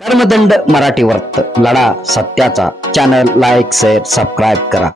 कर्मदंड मराठी वर्त लढा सत्याचा चॅनल लाईक शेअर सबस्क्राईब करा।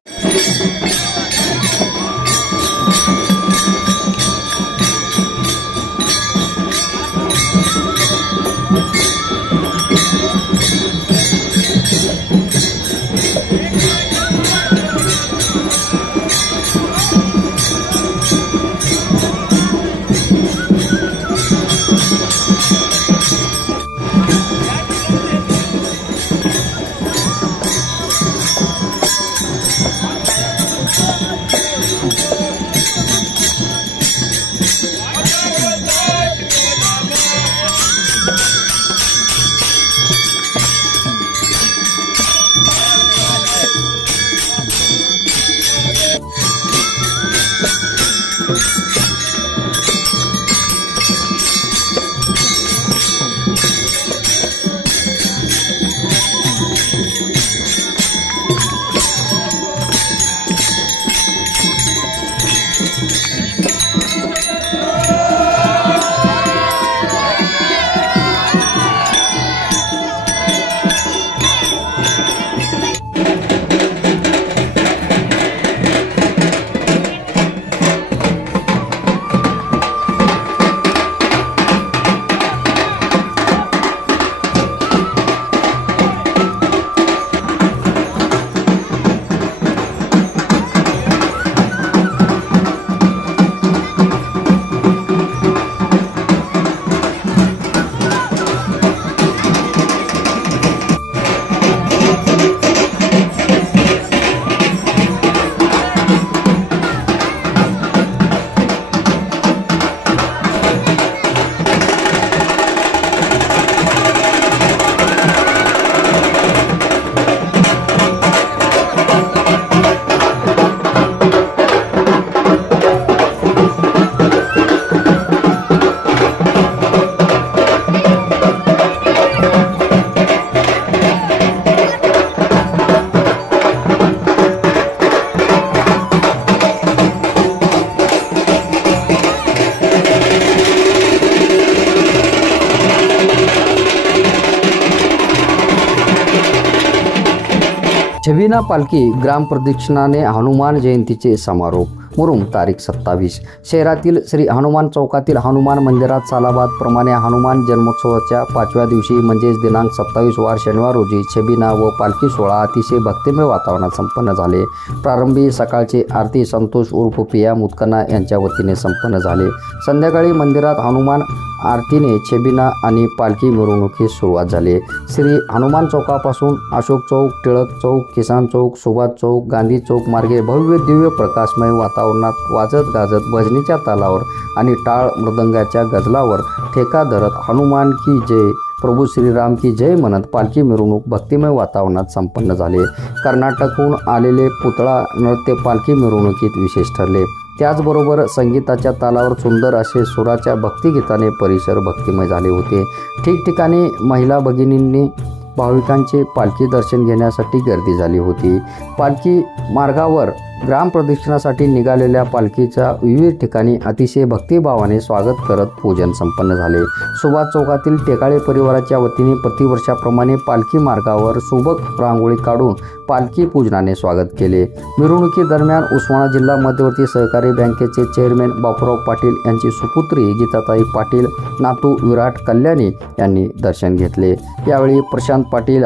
छबिना पालखी ग्राम प्रदक्षिणाने हनुमान जयंतीचे समारोप मुरुम तारीख 27। शहरातील श्री हनुमान चौकातील हनुमान मंदिरात सालाबाद प्रमाणे हनुमान जन्मोत्सवाच्या 5व्या दिवशी म्हणजेच दिनांक 27 वार शनिवार रोजी छबिना व पालखी सोहळा अतिशय भक्तिमय वातावरणात संपन्न झाले। प्रारंभी सकाळची आरती संतोष उर्फ पिया मुतकना यांच्या वतीने संपन्न झाले। संध्याकाळी मंदिरात हनुमान आरतीने छबिना आणि पालखी मिरवणुकीस सुरुवात झाली। श्री हनुमान चौकापासून अशोक चौक, टिळक चौक, किसान चौक, सुभाष चौक, गांधी चौक मार्गे भव्य दिव्य प्रकाशमय वातावरणात वाजत गाजत भजनीच्या तालावर आणि टाळ मृदंगाच्या गजलावर ठेका धरत हनुमान की जय, प्रभू श्रीराम की जय म्हणत पालखी मिरवणूक भक्तिमय वातावरणात संपन्न झाले। कर्नाटकहून आलेले पुतळा नृत्य पालखी मिरवणुकीत विशेष ठरले। त्याचबरोबर संगीताच्या तालावर सुंदर असे सुराच्या भक्तिगीताने परिसर भक्तिमय झाले होते। ठिकठिकाणी महिला भगिनींनी भाविकांचे पालखी दर्शन घेण्यासाठी गर्दी झाली होती। पालखी मार्गावर ग्राम प्रदक्षिणासाठी निघालेल्या पालखीचा विविध ठिकाणी अतिशय भक्तिभावाने स्वागत करत पूजन संपन्न झाले। सुभाष चौकातील टेकाळे परिवाराच्या वतीने प्रतिवर्षाप्रमाणे पालखी मार्गावर सुबक रांगोळी काढून पालखी पूजनाने स्वागत केले। मिरवणुकीदरम्यान उस्मानाबाद जिल्हा मध्यवर्ती सहकारी बँकेचे चेअरमॅन बापूराव पाटील यांची सुपुत्री गीताताई पाटील, नातू विराट कल्याणी यांनी दर्शन घेतले। यावेळी प्रशांत पाटील,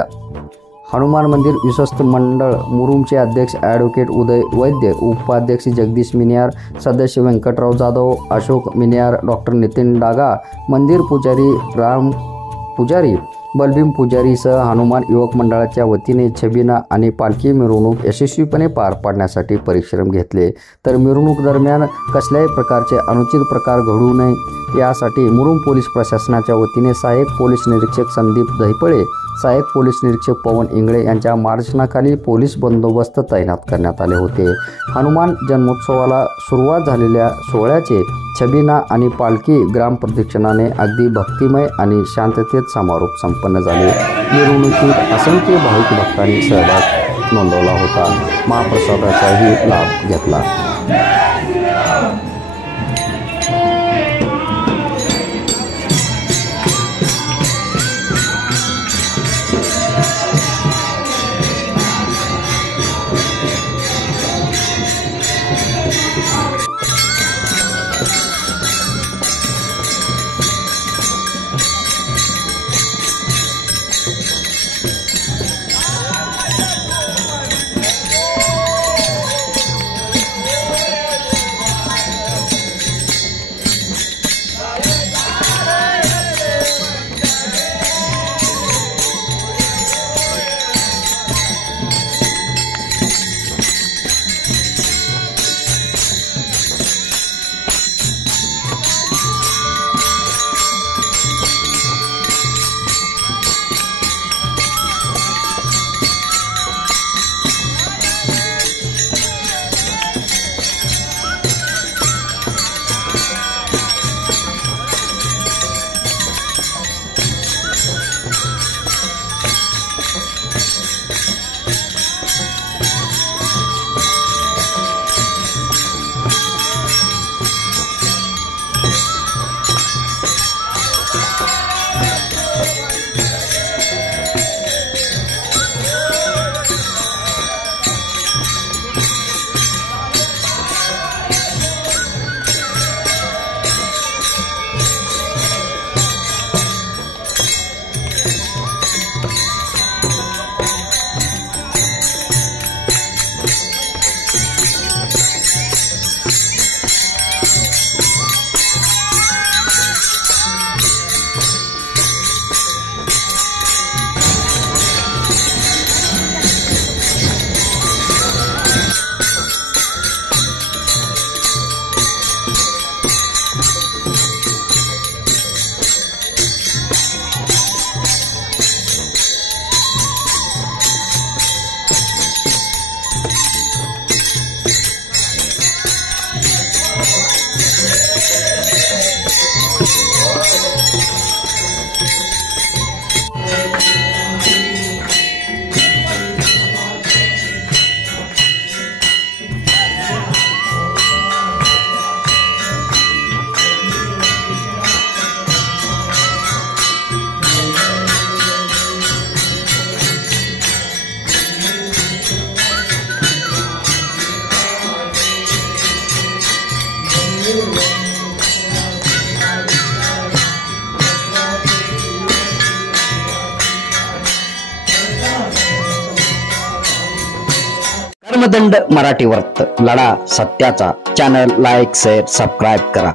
हनुमान मंदिर विश्वस्त मंडळ मुरुमचे अध्यक्ष ॲडव्होकेट उदय वैद्य, उपाध्यक्ष जगदीश मिनियार, सदस्य व्यंकटराव जाधव, अशोक मिनियार, डॉक्टर नितीन डागा, मंदिर पुजारी राम पुजारी, बलभीम पुजारीसह हनुमान युवक मंडळाच्या वतीने छबिना आणि पालखी मिरवणूक यशस्वीपणे पार पाडण्यासाठी परिश्रम घेतले। तर मिरवणूक दरम्यान कसल्याही प्रकारचे अनुचित प्रकार घडू नये यासाठी मुरुम पोलीस प्रशासनाच्या वतीने सहाय्यक पोलीस निरीक्षक संदीप दहिपळे, सहाय्यक पोलीस निरीक्षक पवन इंगळे यांच्या मार्गदर्शनाखाली पोलीस बंदोबस्त तैनात करण्यात आले होते। हनुमान जन्मोत्सवाला सुरुवात झालेल्या सोहळ्याचे छबिना आणि पालखी ग्राम प्रदक्षिणाने अगदी भक्तिमय आणि शांततेत समारोप संपन्न झाले। मिरवणुकीत असंख्य भाविक भक्तांनी सहभाग नोंदवला होता। महाप्रसादाचाही लाभ घेतला। धर्मदंड मराठी वर्त लढा सत्याचा. चॅनल लाईक शेअर सबस्क्राईब करा.